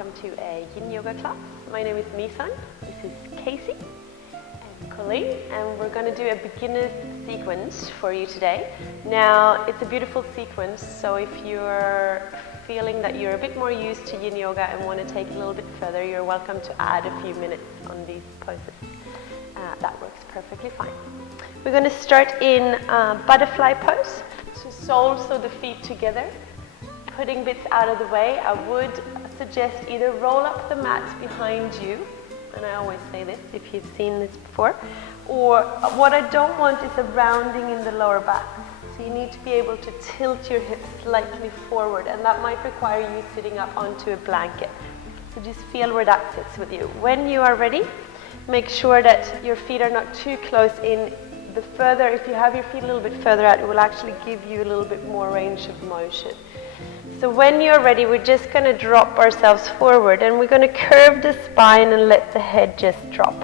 welcome to a Yin Yoga class. My name is Mysan, this is Casey and Colleen, and we're going to do a beginner's sequence for you today. Now, it's a beautiful sequence, so if you're feeling that you're a bit more used to Yin Yoga and want to take it a little bit further, you're welcome to add a few minutes on these poses. That works perfectly fine. We're going to start in butterfly pose, so soles of the feet together. Putting bits out of the way, I would suggest either roll up the mat behind you, and I always say this if you've seen this before, or what I don't want is a rounding in the lower back. So you need to be able to tilt your hips slightly forward, and that might require you sitting up onto a blanket. So just feel where that sits with you. When you are ready, make sure that your feet are not too close in. The further, if you have your feet a little bit further out, it will actually give you a little bit more range of motion. So when you're ready, we're just going to drop ourselves forward, and we're going to curve the spine and let the head just drop.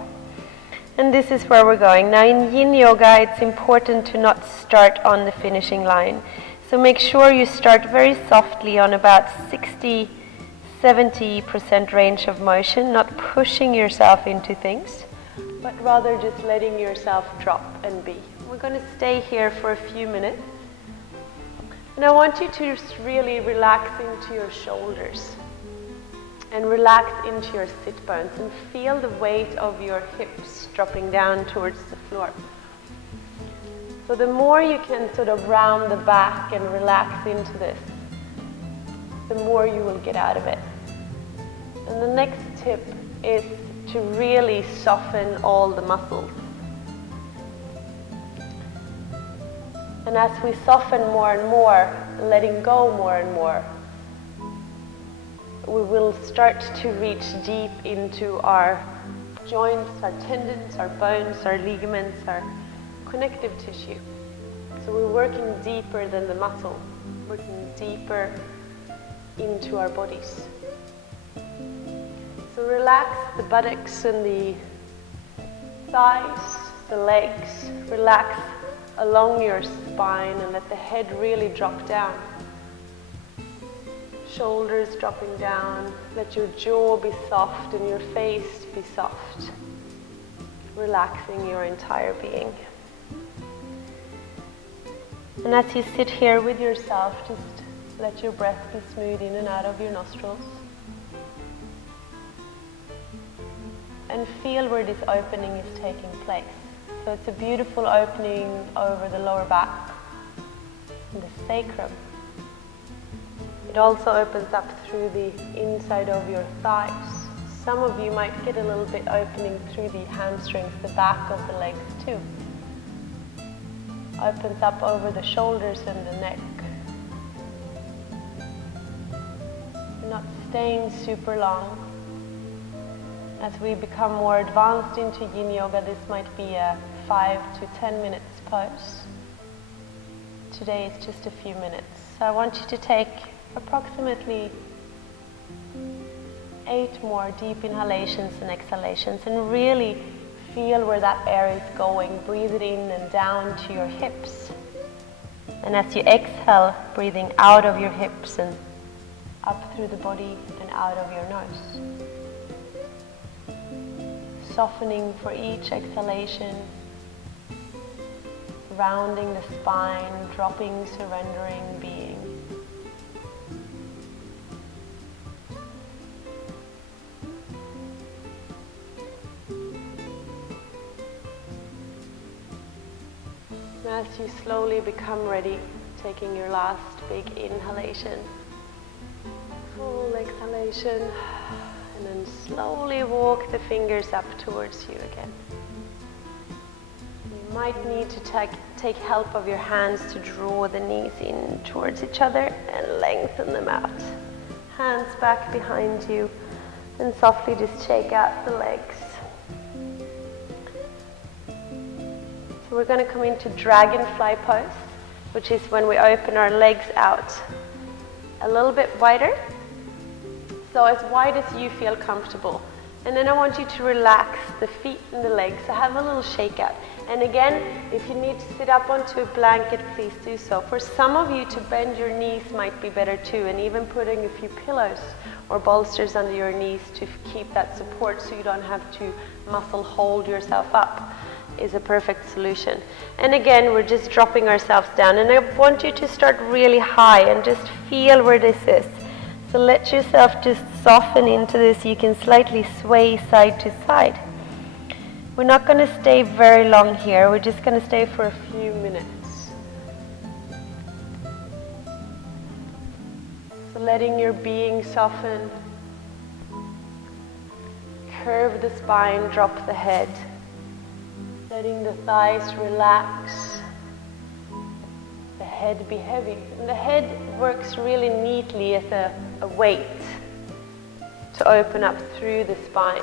And this is where we're going. Now in Yin Yoga, it's important to not start on the finishing line. So make sure you start very softly on about 60-70% range of motion, not pushing yourself into things, but rather just letting yourself drop and be. We're going to stay here for a few minutes. And I want you to just really relax into your shoulders and relax into your sit bones and feel the weight of your hips dropping down towards the floor. So the more you can sort of round the back and relax into this, the more you will get out of it. And the next tip is to really soften all the muscles. And as we soften more and more, letting go more and more, we will start to reach deep into our joints, our tendons, our bones, our ligaments, our connective tissue. So we're working deeper than the muscle, working deeper into our bodies. So relax the buttocks and the thighs, the legs, relax along your spine and let the head really drop down. Shoulders dropping down, let your jaw be soft and your face be soft, relaxing your entire being. And as you sit here with yourself, just let your breath be smooth in and out of your nostrils. And feel where this opening is taking place. So it's a beautiful opening over the lower back and the sacrum. It also opens up through the inside of your thighs. Some of you might get a little bit opening through the hamstrings, the back of the legs too. Opens up over the shoulders and the neck. You're not staying super long. As we become more advanced into Yin Yoga, this might be a 5 to 10 minutes pose. Today is just a few minutes. So I want you to take approximately 8 more deep inhalations and exhalations and really feel where that air is going. Breathe it in and down to your hips. And as you exhale, breathing out of your hips and up through the body and out of your nose. Softening for each exhalation, rounding the spine, dropping, surrendering, being. As you slowly become ready, taking your last big inhalation, full exhalation, and then slowly walk the fingers up towards you again. You might need to take help of your hands to draw the knees in towards each other and lengthen them out. Hands back behind you and softly just shake out the legs. So we're going to come into Dragonfly pose, which is when we open our legs out a little bit wider. So as wide as you feel comfortable. And then I want you to relax the feet and the legs. So have a little shake out. And again, if you need to sit up onto a blanket, please do so. For some of you, to bend your knees might be better too, and even putting a few pillows or bolsters under your knees to keep that support so you don't have to muscle hold yourself up is a perfect solution. And again, we're just dropping ourselves down, and I want you to start really high and just feel where this is. So let yourself just soften into this. You can slightly sway side to side. We're not going to stay very long here. We're just going to stay for a few minutes. So letting your being soften. Curve the spine, drop the head. Letting the thighs relax. The head be heavy. And the head works really neatly as a weight to open up through the spine.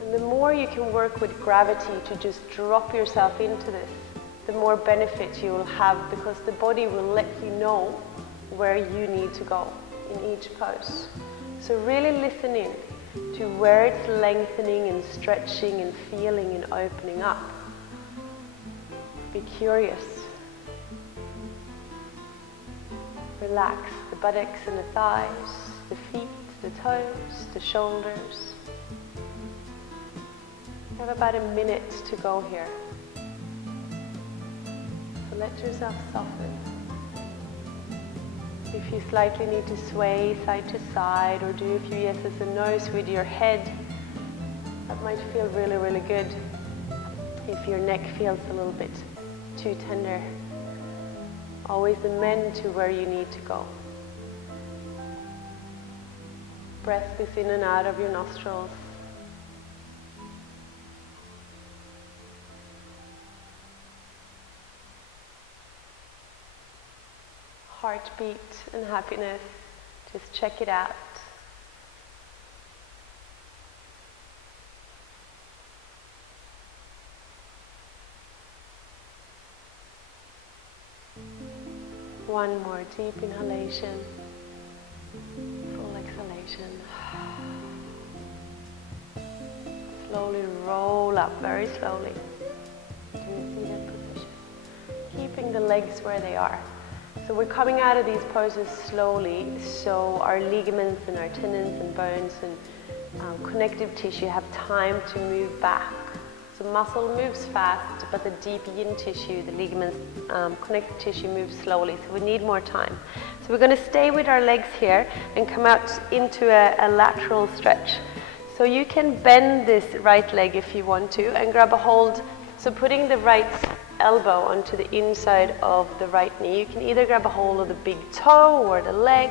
And the more you can work with gravity to just drop yourself into this, the more benefit you will have, because the body will let you know where you need to go in each pose. So really listen in to where it's lengthening and stretching and feeling and opening up. Be curious. Relax the buttocks and the thighs, the feet, the toes, the shoulders. You have about a minute to go here. So let yourself soften. If you slightly need to sway side to side, or do a few yeses and nos with your head, that might feel really, really good. If your neck feels a little bit too tender, always amend to where you need to go. Breath is in and out of your nostrils. Heartbeat and happiness, just check it out. One more deep inhalation, full exhalation. Slowly roll up, very slowly, to a seated position, keeping the legs where they are. So we're coming out of these poses slowly, so our ligaments and our tendons and bones and connective tissue have time to move back. So muscle moves fast, but the deep yin tissue, the ligaments, connective tissue moves slowly, so we need more time. So we're going to stay with our legs here and come out into a lateral stretch. So you can bend this right leg if you want to and grab a hold. So putting the right elbow onto the inside of the right knee. You can either grab a hold of the big toe or the leg,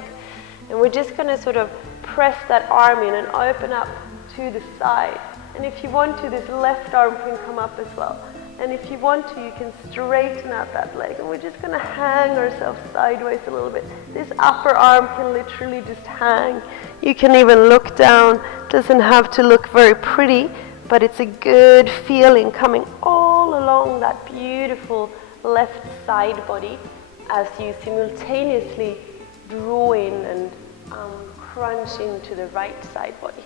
and we're just going to sort of press that arm in and open up to the side. And if you want to, this left arm can come up as well. And if you want to, you can straighten out that leg. And we're just going to hang ourselves sideways a little bit. This upper arm can literally just hang. You can even look down. It doesn't have to look very pretty, but it's a good feeling coming all along that beautiful left side body as you simultaneously draw in and crunch into the right side body.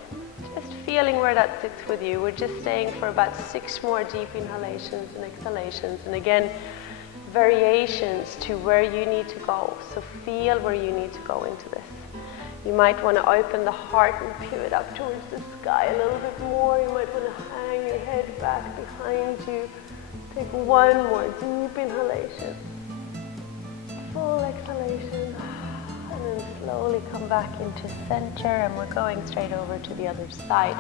Just feeling where that sits with you. We're just staying for about 6 more deep inhalations and exhalations, and again, variations to where you need to go. So feel where you need to go into this. You might want to open the heart and pivot up towards the sky a little bit more. You might want to hang your head back behind you. Take one more deep inhalation. Full exhalation. And then slowly come back into center, and we're going straight over to the other side.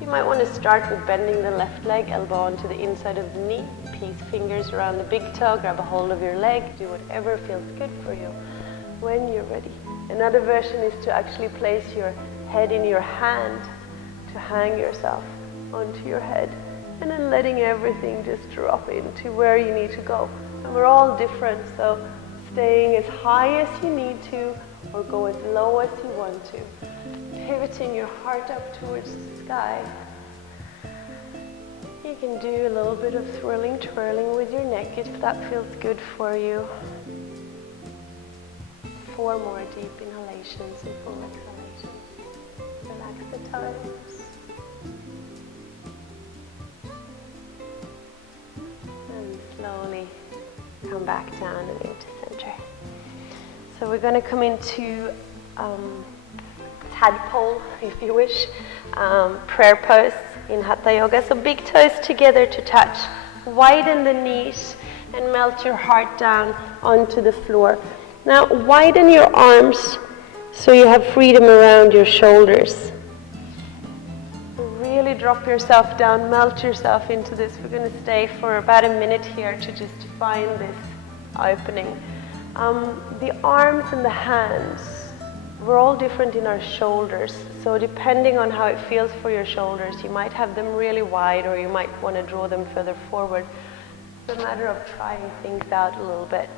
You might want to start with bending the left leg, elbow onto the inside of the knee. Peace fingers around the big toe. Grab a hold of your leg. Do whatever feels good for you when you're ready. Another version is to actually place your head in your hand to hang yourself onto your head, and then letting everything just drop into where you need to go. And we're all different, so staying as high as you need to or go as low as you want to. Pivoting your heart up towards the sky. You can do a little bit of swirling, twirling with your neck if that feels good for you. 4 more deep inhalations and full exhalations. Relax the toes. slowly come back down and into center. So we're going to come into Tadpole, if you wish, prayer pose in Hatha Yoga. So big toes together to touch. Widen the knees and melt your heart down onto the floor. Now widen your arms so you have freedom around your shoulders. Really drop yourself down, melt yourself into this. We're going to stay for about a minute here to just find this opening. The arms and the hands, we're all different in our shoulders. So depending on how it feels for your shoulders, you might have them really wide or you might want to draw them further forward. It's a matter of trying things out a little bit.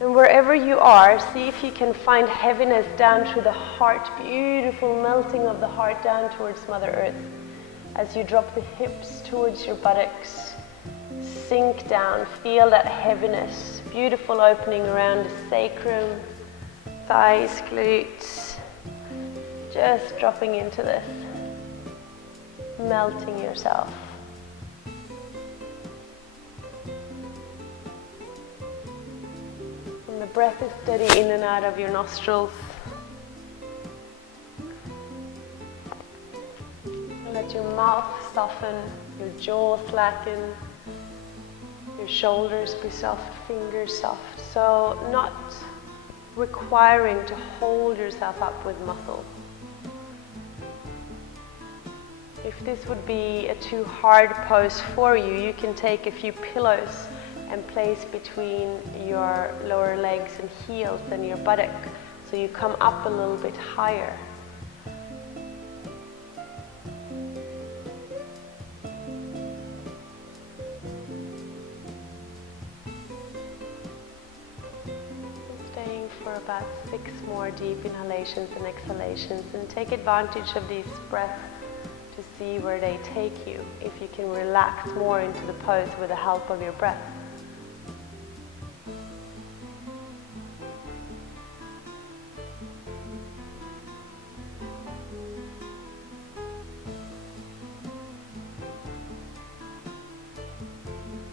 And wherever you are, see if you can find heaviness down through the heart, beautiful melting of the heart down towards Mother Earth. As you drop the hips towards your buttocks, sink down, feel that heaviness, beautiful opening around the sacrum, thighs, glutes, just dropping into this, melting yourself. And the breath is steady in and out of your nostrils. Let your mouth soften, your jaw slacken, your shoulders be soft, fingers soft. So not requiring to hold yourself up with muscle. If this would be a too hard pose for you, you can take a few pillows and place between your lower legs and heels and your buttock, so you come up a little bit higher. Staying for about 6 more deep inhalations and exhalations, and take advantage of these breaths to see where they take you, if you can relax more into the pose with the help of your breath.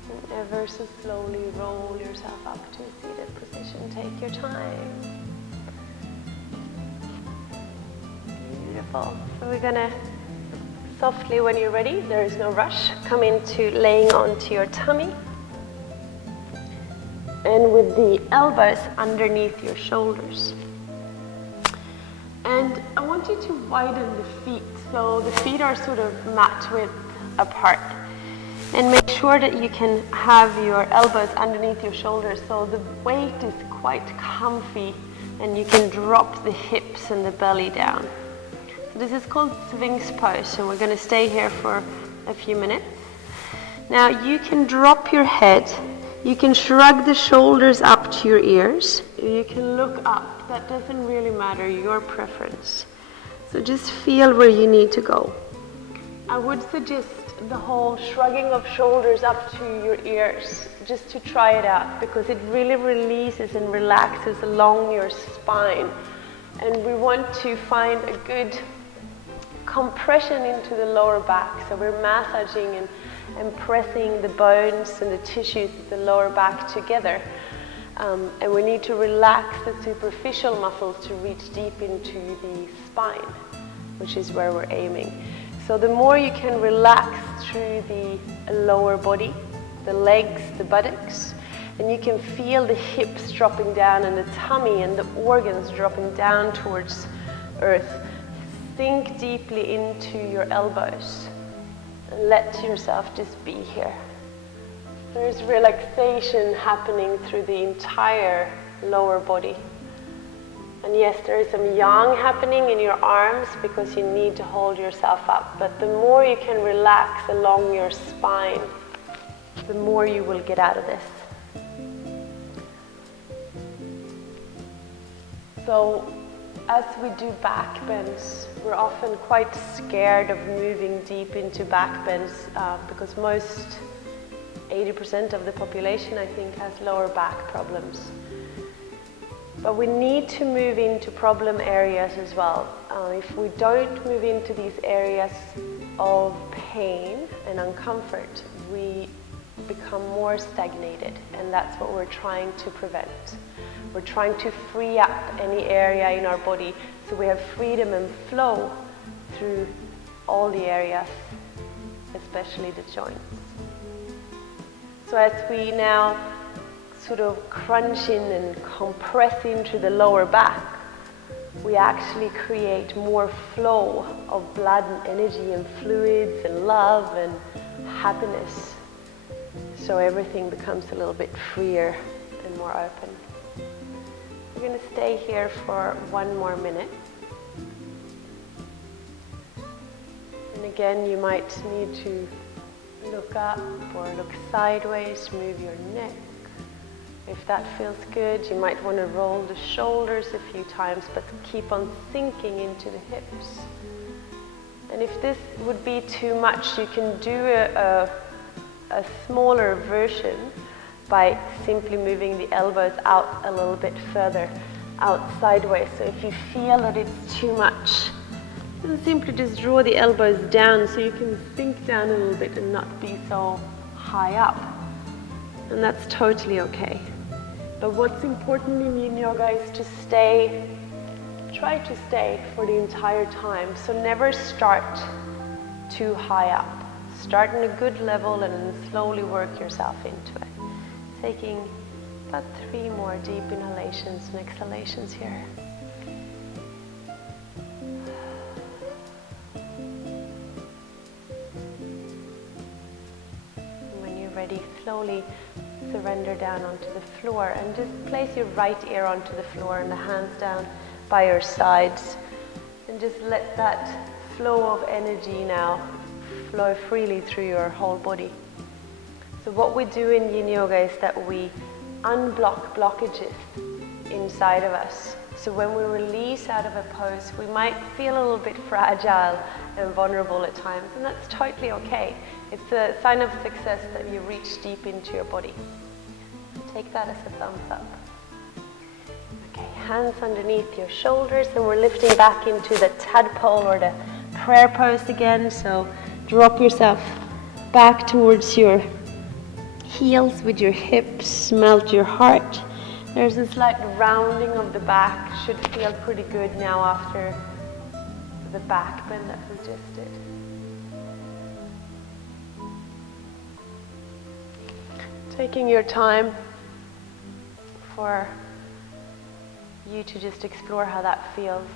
And ever so slowly roll yourself up to a seated position. Take your time. Beautiful. So we're gonna softly, when you're ready, there is no rush, come into laying onto your tummy and with the elbows underneath your shoulders. And I want you to widen the feet, so the feet are sort of mat width apart. And make sure that you can have your elbows underneath your shoulders so the weight is quite comfy and you can drop the hips and the belly down. This is called Sphinx pose, and we're going to stay here for a few minutes. Now you can drop your head, you can shrug the shoulders up to your ears, you can look up, that doesn't really matter, your preference. So just feel where you need to go. I would suggest the whole shrugging of shoulders up to your ears, just to try it out, because it really releases and relaxes along your spine. And we want to find a good compression into the lower back, so we're massaging and pressing the bones and the tissues of the lower back together, and we need to relax the superficial muscles to reach deep into the spine, which is where we're aiming. So the more you can relax through the lower body, the legs, the buttocks, and you can feel the hips dropping down and the tummy and the organs dropping down towards earth. Sink deeply into your elbows and let yourself just be here. There's relaxation happening through the entire lower body. And yes, there is some yang happening in your arms because you need to hold yourself up. But the more you can relax along your spine, the more you will get out of this. So as we do back bends, we're often quite scared of moving deep into back bends because most 80% of the population, I think, has lower back problems. But we need to move into problem areas as well. If we don't move into these areas of pain and uncomfort, we become more stagnated, and that's what we're trying to prevent. We're trying to free up any area in our body so we have freedom and flow through all the areas, especially the joints. So as we now sort of crunch in and compress into the lower back, we actually create more flow of blood and energy and fluids and love and happiness. So everything becomes a little bit freer and more open. We're going to stay here for 1 more minute. And again, you might need to look up or look sideways, move your neck. If that feels good, you might want to roll the shoulders a few times, but keep on sinking into the hips. And if this would be too much, you can do a smaller version by simply moving the elbows out a little bit further, out sideways. So if you feel that it's too much, then simply just draw the elbows down so you can sink down a little bit and not be so high up. And that's totally okay. But what's important in Yin Yoga is to try to stay for the entire time. So never start too high up. Start in a good level and then slowly work yourself into it. Taking about 3 more deep inhalations and exhalations here. When you're ready, slowly surrender down onto the floor and just place your right ear onto the floor and the hands down by your sides, and just let that flow of energy now flow freely through your whole body. So what we do in Yin Yoga is that we unblock blockages inside of us. So when we release out of a pose, we might feel a little bit fragile and vulnerable at times, and that's totally okay. It's a sign of success that you reach deep into your body. Take that as a thumbs up. Okay, hands underneath your shoulders, and we're lifting back into the Tadpole or the prayer pose again. So drop yourself back towards your heels with your hips, melt your heart. There's a slight rounding of the back, should feel pretty good now after the back bend that we just did. Taking your time for you to just explore how that feels.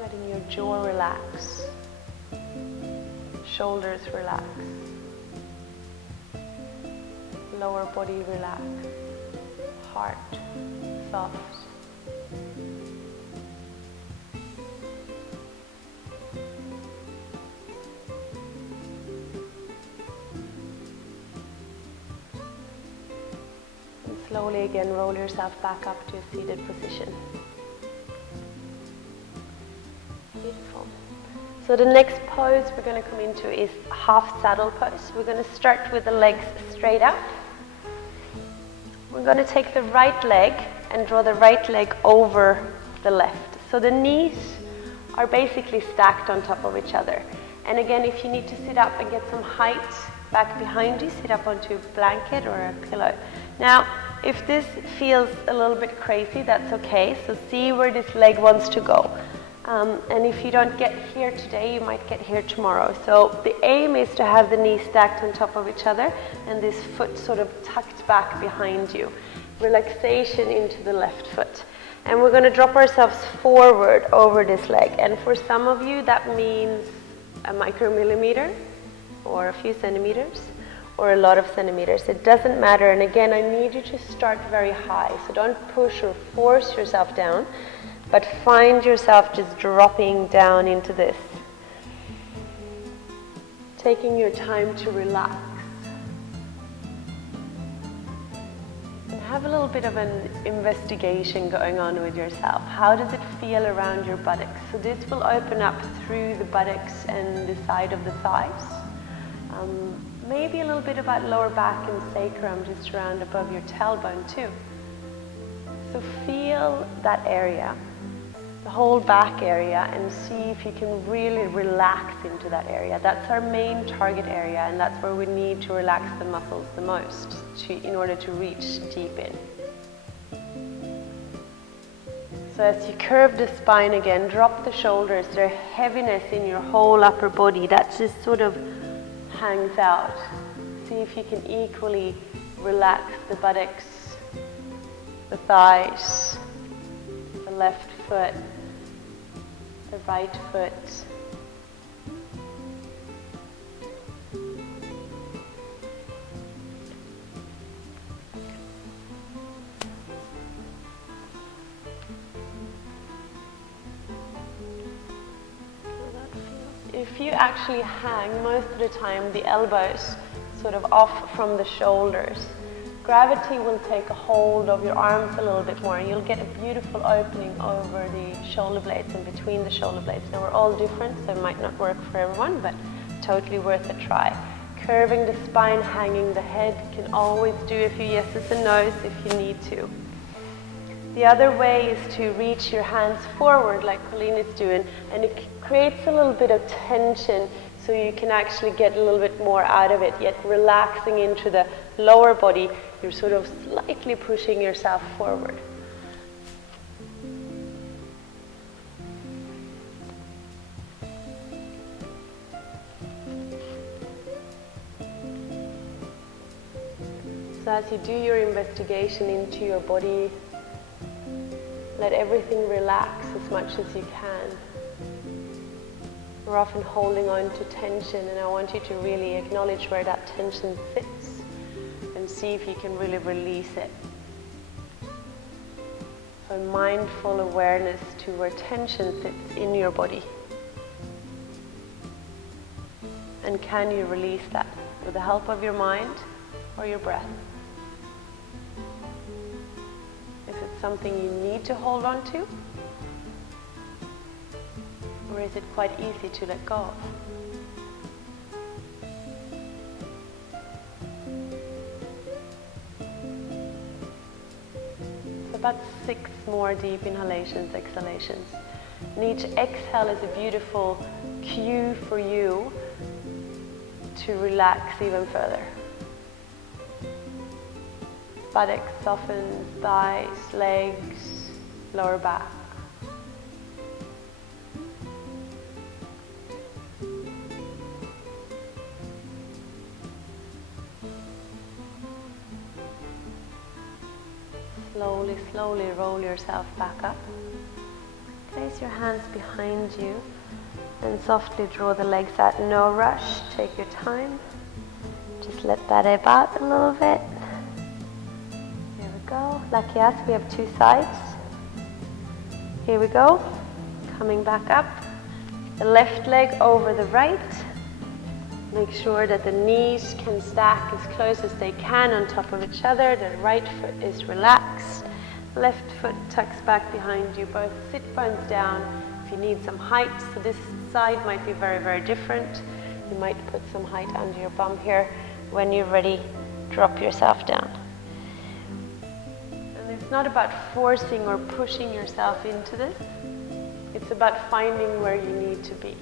Letting your jaw relax, shoulders relax, lower body relax, heart soft. And slowly again roll yourself back up to a seated position. Beautiful. So the next pose we're going to come into is half saddle pose. We're going to start with the legs straight out. We're going to take the right leg and draw the right leg over the left. So the knees are basically stacked on top of each other. And again, if you need to sit up and get some height back behind you, sit up onto a blanket or a pillow. Now, if this feels a little bit crazy, that's okay. So see where this leg wants to go. And if you don't get here today, you might get here tomorrow. So the aim is to have the knees stacked on top of each other and this foot sort of tucked back behind you. Relaxation into the left foot. And we're going to drop ourselves forward over this leg. And for some of you, that means a micromillimeter or a few centimeters or a lot of centimeters. It doesn't matter. And again, I need you to start very high. So don't push or force yourself down, but find yourself just dropping down into this. Taking your time to relax. And have a little bit of an investigation going on with yourself. How does it feel around your buttocks? So this will open up through the buttocks and the side of the thighs. Maybe a little bit about lower back and sacrum, just around above your tailbone too. So feel that area. whole back area and see if you can really relax into that area. That's our main target area, and that's where we need to relax the muscles the most in order to reach deep in. So as you curve the spine again, drop the shoulders. There's heaviness in your whole upper body that just sort of hangs out. See if you can equally relax the buttocks, the thighs, the left foot, the right foot. If you actually hang most of the time the elbows sort of off from the shoulders, gravity will take a hold of your arms a little bit more, and you'll get a beautiful opening over the shoulder blades and between the shoulder blades. Now we're all different, so it might not work for everyone, but totally worth a try. Curving the spine, hanging the head, can always do a few yeses and nos if you need to. The other way is to reach your hands forward like Colleen is doing, and it creates a little bit of tension so you can actually get a little bit more out of it, yet relaxing into the lower body. You're sort of slightly pushing yourself forward. So as you do your investigation into your body, let everything relax as much as you can. We're often holding on to tension, and I want you to really acknowledge where that tension sits and see if you can really release it. So mindful awareness to where tension sits in your body. And can you release that with the help of your mind or your breath? Is it something you need to hold on to? Or is it quite easy to let go of? So about 6 more deep inhalations, exhalations. And each exhale is a beautiful cue for you to relax even further. Buttocks soften, thighs, legs, lower back. Slowly, slowly roll yourself back up. Place your hands behind you and softly draw the legs out. No rush, take your time. Just let that ebb out a little bit. Here we go. Lucky us, we have 2 sides. Here we go. Coming back up. The left leg over the right. Make sure that the knees can stack as close as they can on top of each other. The right foot is relaxed. Left foot tucks back behind you. Both sit bones down. If you need some height, so this side might be very, very different. You might put some height under your bum here. When you're ready, drop yourself down. And it's not about forcing or pushing yourself into this. It's about finding where you need to be.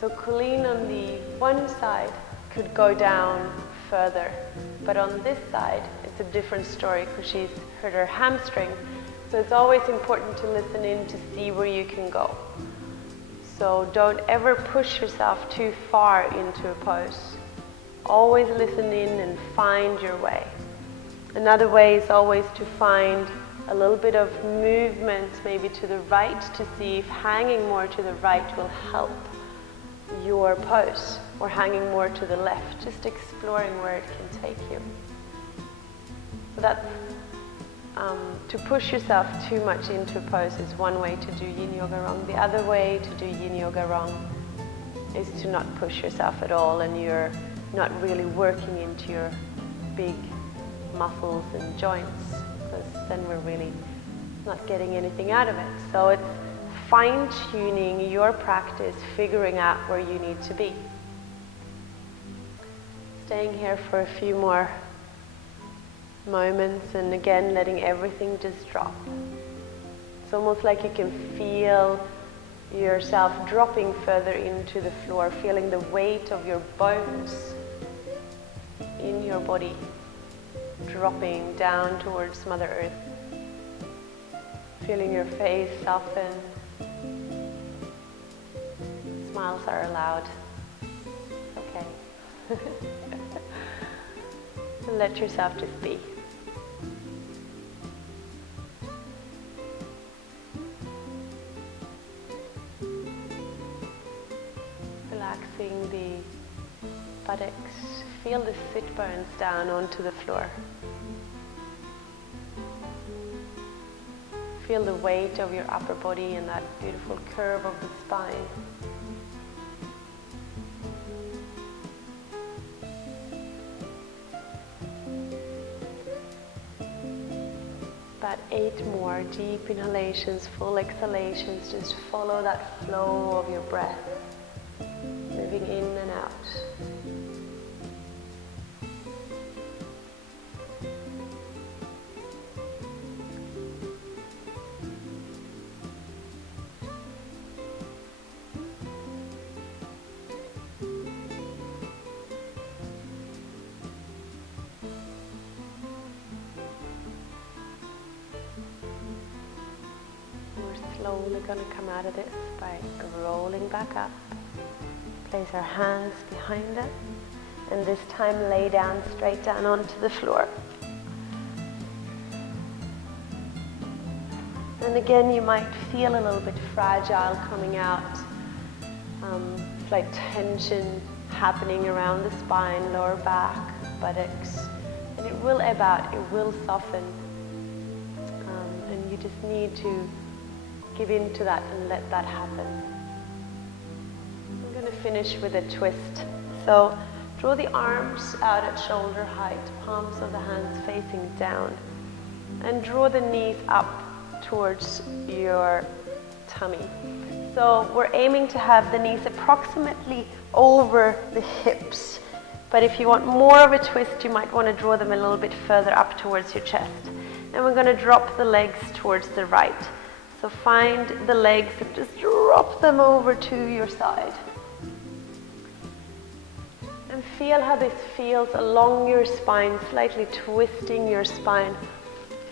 So Colleen on the one side could go down further, but on this side it's a different story because she's hurt her hamstring. So it's always important to listen in to see where you can go. So don't ever push yourself too far into a pose. Always listen in and find your way. Another way is always to find a little bit of movement maybe to the right to see if hanging more to the right will help your pose, or hanging more to the left, just exploring where it can take you. So that's to push yourself too much into a pose is one way to do Yin Yoga wrong. The other way to do Yin Yoga wrong is to not push yourself at all, and you're not really working into your big muscles and joints, because then we're really not getting anything out of it. So it's fine-tuning your practice, figuring out where you need to be. Staying here for a few more moments, and again letting everything just drop. It's almost like you can feel yourself dropping further into the floor, feeling the weight of your bones in your body, dropping down towards Mother Earth. Feeling your face soften. Smiles are allowed. It's okay. Let yourself just be. Relaxing the buttocks. Feel the sit bones down onto the floor. Feel the weight of your upper body and that beautiful curve of the spine. About 8 more deep inhalations, full exhalations. Just follow that flow of your breath, moving in and out. Slowly going to come out of this by rolling back up. Place our hands behind us, and this time lay down straight down onto the floor. And again, you might feel a little bit fragile coming out. It's like tension happening around the spine, lower back, buttocks, and it will ebb out, it will soften, and you just need to give in to that and let that happen. I'm going to finish with a twist. So draw the arms out at shoulder height, palms of the hands facing down, and draw the knees up towards your tummy. So we're aiming to have the knees approximately over the hips, but if you want more of a twist, you might want to draw them a little bit further up towards your chest. And we're going to drop the legs towards the right. So find the legs and just drop them over to your side. And feel how this feels along your spine, slightly twisting your spine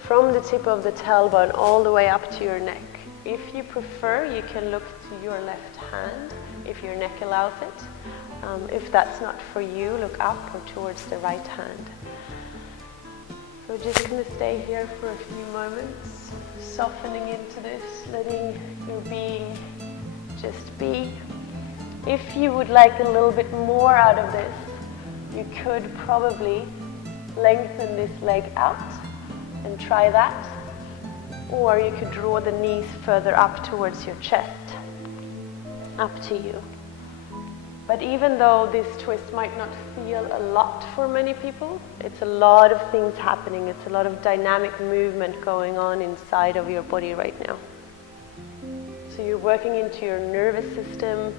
from the tip of the tailbone all the way up to your neck. If you prefer, you can look to your left hand if your neck allows it. If that's not for you, look up or towards the right hand. So we're just going to stay here for a few moments, softening into this, letting your being just be. If you would like a little bit more out of this, you could probably lengthen this leg out and try that. Or you could draw the knees further up towards your chest. Up to you. But even though this twist might not feel a lot for many people, it's a lot of things happening. It's a lot of dynamic movement going on inside of your body right now. So you're working into your nervous system,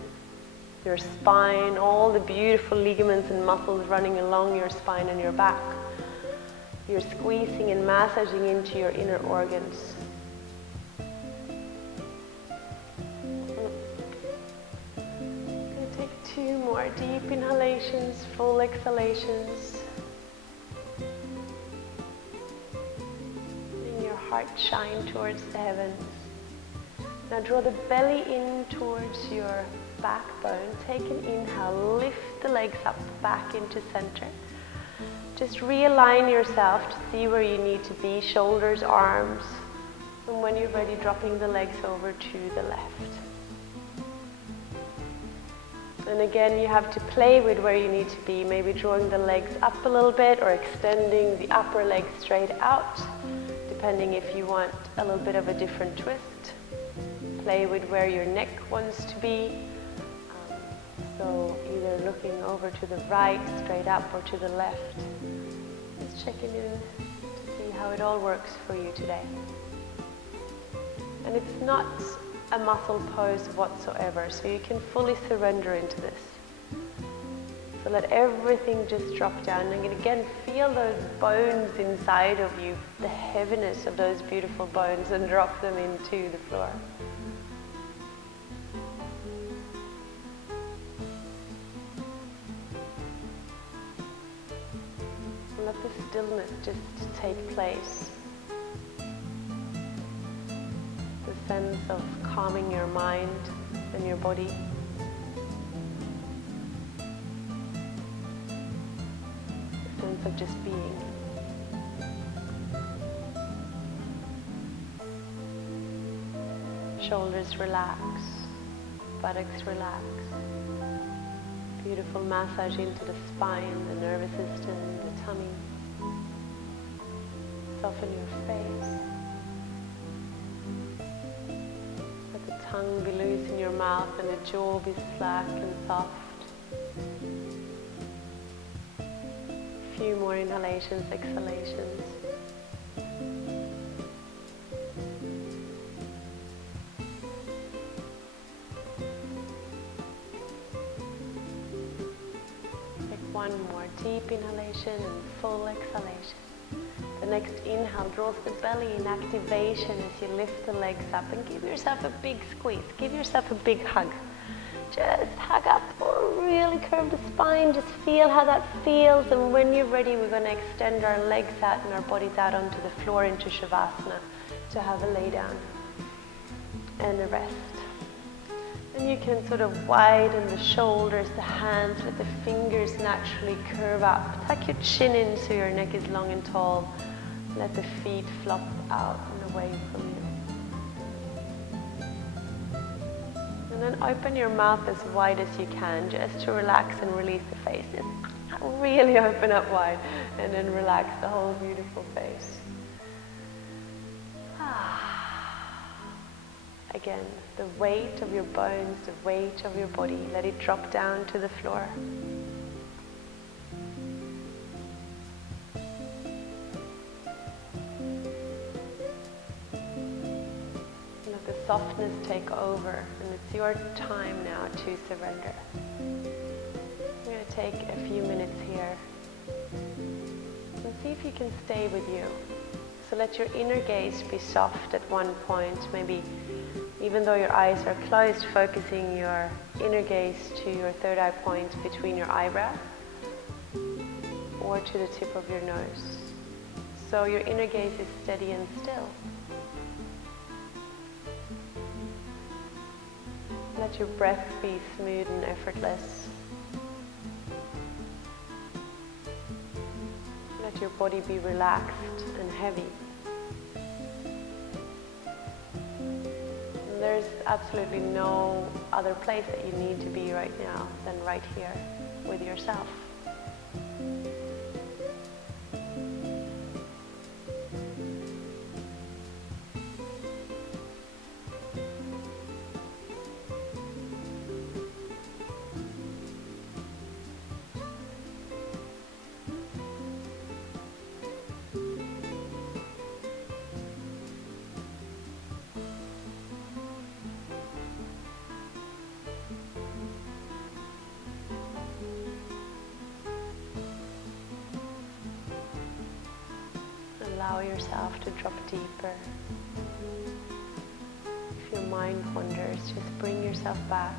your spine, all the beautiful ligaments and muscles running along your spine and your back. You're squeezing and massaging into your inner organs. Two more deep inhalations, full exhalations. Letting your heart shine towards the heavens. Now draw the belly in towards your backbone. Take an inhale, lift the legs up, back into center. Just realign yourself to see where you need to be, shoulders, arms. And when you're ready, dropping the legs over to the left. And again, you have to play with where you need to be, maybe drawing the legs up a little bit or extending the upper leg straight out, depending if you want a little bit of a different twist. Play with where your neck wants to be. So either looking over to the right, straight up, or to the left. Just checking in to see how it all works for you today. And it's not a muscle pose whatsoever, so you can fully surrender into this. So let everything just drop down. And again, feel those bones inside of you, the heaviness of those beautiful bones, and drop them into the floor. And let the stillness just take place. The sense of calming your mind and your body. Of just being. Shoulders relax, buttocks relax. Beautiful massage into the spine, the nervous system, the tummy. Soften your face. Let the tongue be loose in your mouth and the jaw be slack and soft. Few more inhalations, exhalations. Take one more deep inhalation and full exhalation. The next inhale draws the belly in activation as you lift the legs up and give yourself a big squeeze. Give yourself a big hug. Just hug up or really curve the spine. Just feel how that feels. And when you're ready, we're going to extend our legs out and our bodies out onto the floor into Savasana to have a lay down and a rest. And you can sort of widen the shoulders, the hands, let the fingers naturally curve up. Tuck your chin in so your neck is long and tall. Let the feet flop out and away from you. And then open your mouth as wide as you can, just to relax and release the face. Just really open up wide and then relax the whole beautiful face. Again, the weight of your bones, the weight of your body, let it drop down to the floor. Let the softness take over, and it's your time now to surrender. We're going to take a few minutes here and see if you can stay with you. So let your inner gaze be soft at one point, maybe even though your eyes are closed, focusing your inner gaze to your third eye point between your eyebrows or to the tip of your nose. So your inner gaze is steady and still. Let your breath be smooth and effortless. Let your body be relaxed and heavy. There's absolutely no other place that you need to be right now than right here with yourself. Allow yourself to drop deeper. If your mind wanders, just bring yourself back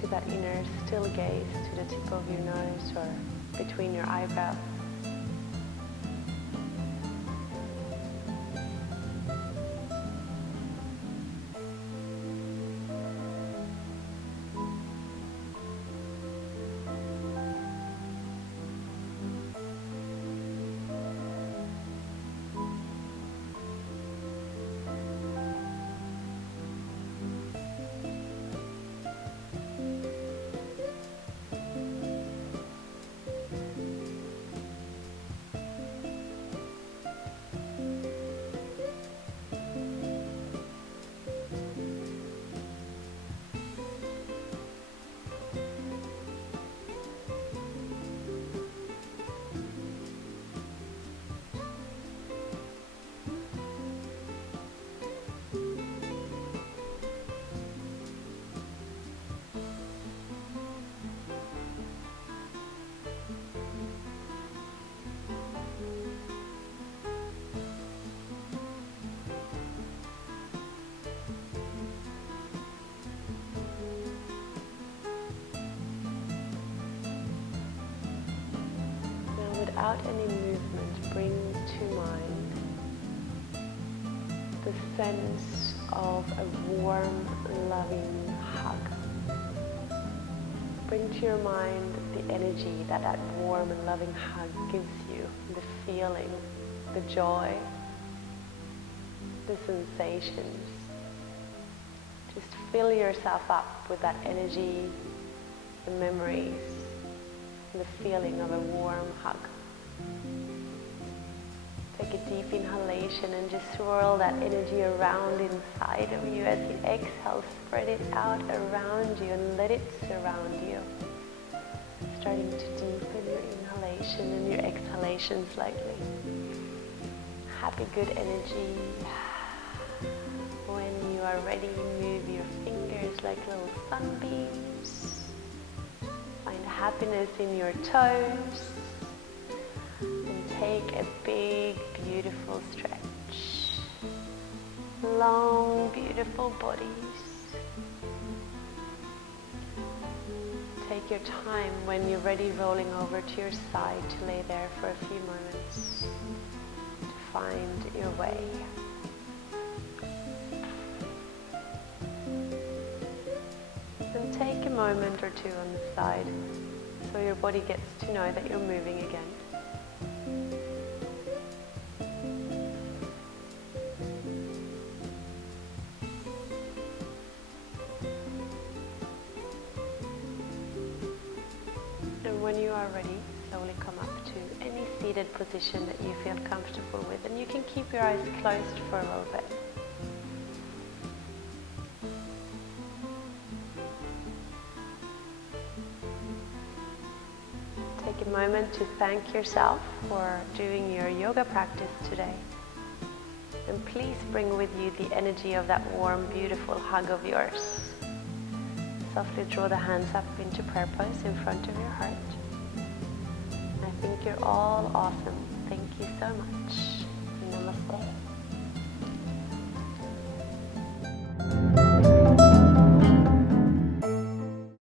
to that inner still gaze, to the tip of your nose or between your eyebrows. without any movement, bring to mind the sense of a warm, loving hug. Bring to your mind the energy that that warm and loving hug gives you, the feeling, the joy, the sensations. Just fill yourself up with that energy, the memories, and the feeling of a warm hug. Take a deep inhalation and just swirl that energy around inside of you. As you exhale, spread it out around you and let it surround you. Starting to deepen your inhalation and your exhalation slightly. Happy, good energy. When you are ready, move your fingers like little sunbeams. Find happiness in your toes. And take a big, beautiful stretch. Long, beautiful bodies. Take your time when you're ready, rolling over to your side to lay there for a few moments to find your way. And take a moment or two on the side so your body gets to know that you're moving again. And when you are ready, slowly come up to any seated position that you feel comfortable with, and you can keep your eyes closed for a little bit. Take a moment to thank yourself for doing your yoga practice today. And please bring with you the energy of that warm, beautiful hug of yours. Softly draw the hands up into prayer pose in front of your heart. I think you're all awesome. Thank you so much. Namaste.